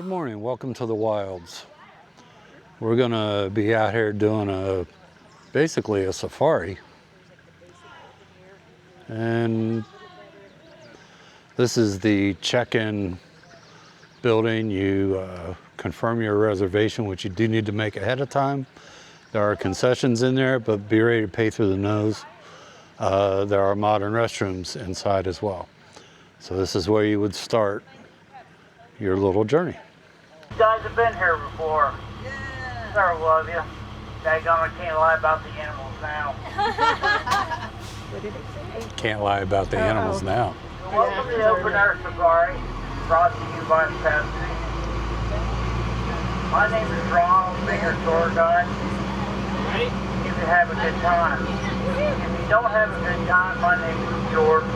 Good morning, welcome to the wilds. We're gonna be out here doing basically a safari. And this is the check-in building. You confirm your reservation, which you do need to make ahead of time. There are concessions in there, but be ready to pay through the nose. There are modern restrooms inside as well. So this is where you would start your little journey. You guys have been here before. Yeah. Several of you. Daggone, I can't lie about the animals now. What did it say? Can't lie about the animals now. Welcome to the Open Air Safari, brought to you by Pepsi. My name is Ron, I'll be your tour guide. Ready? If you have a good time. If you don't have a good time, my name is George.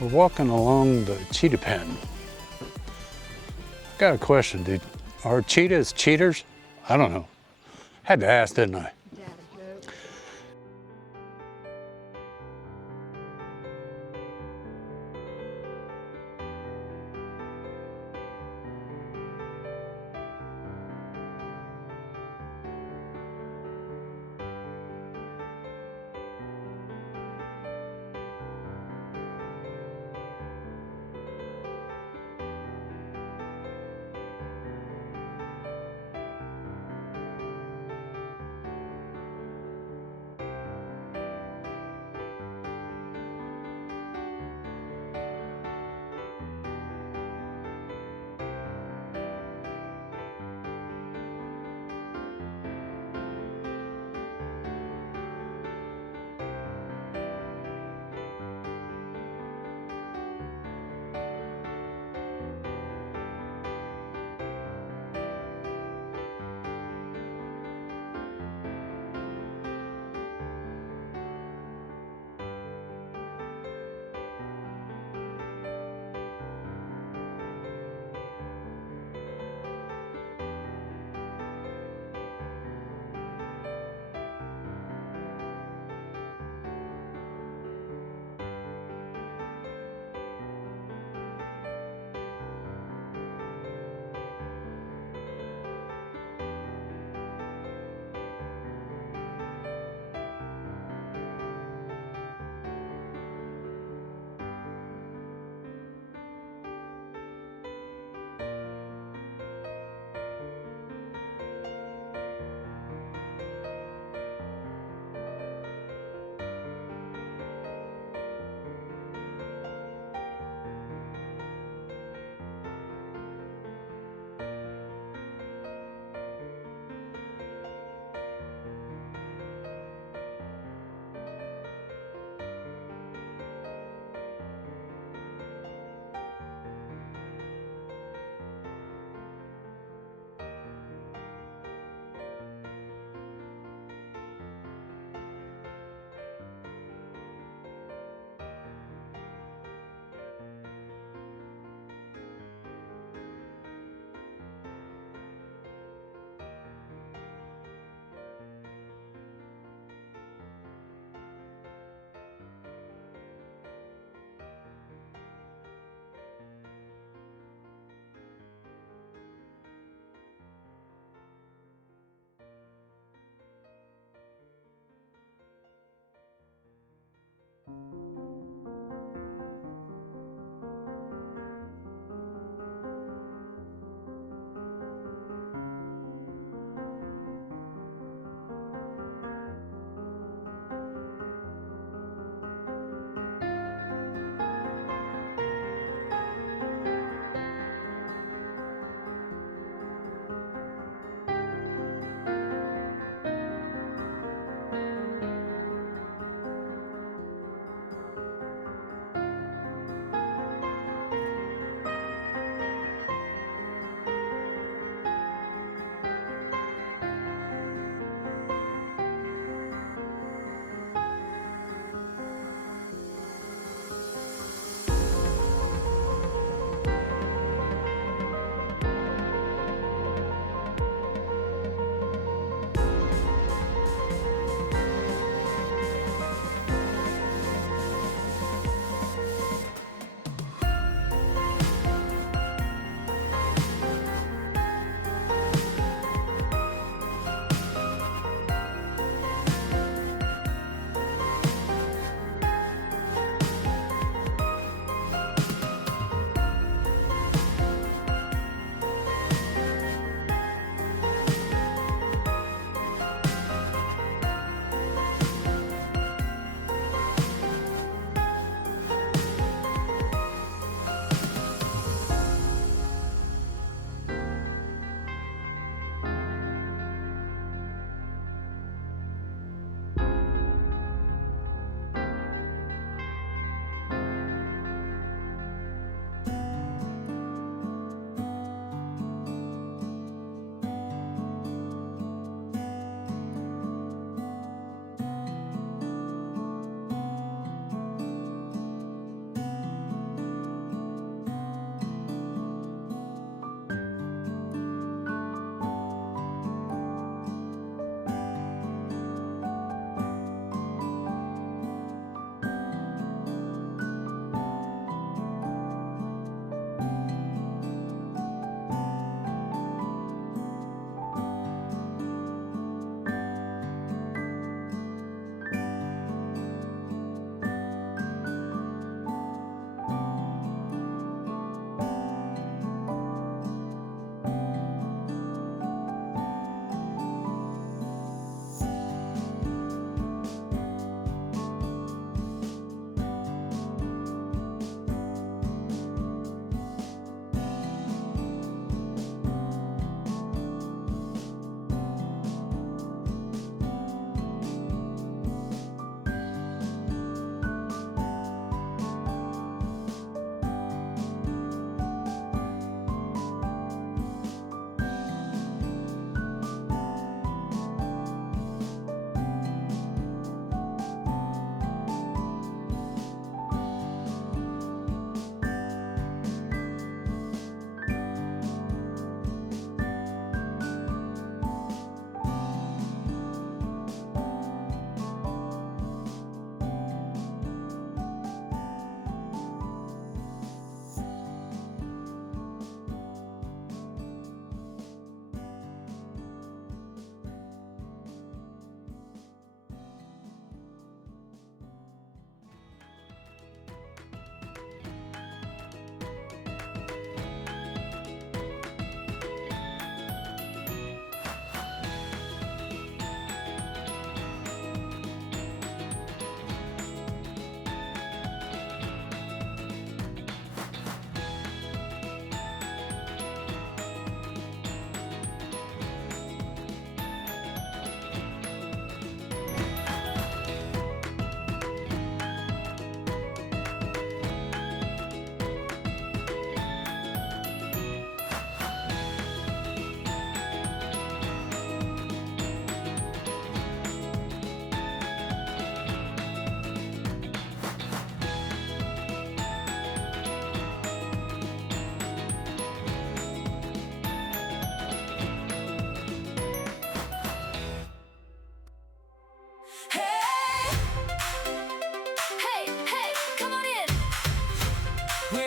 We're walking along the cheetah pen. Got a question, dude. Are cheetahs cheaters? I don't know. Had to ask, didn't I?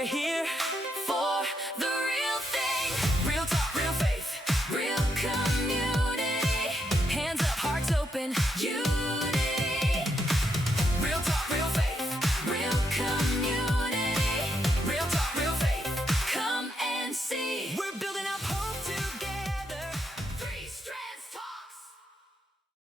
we're here.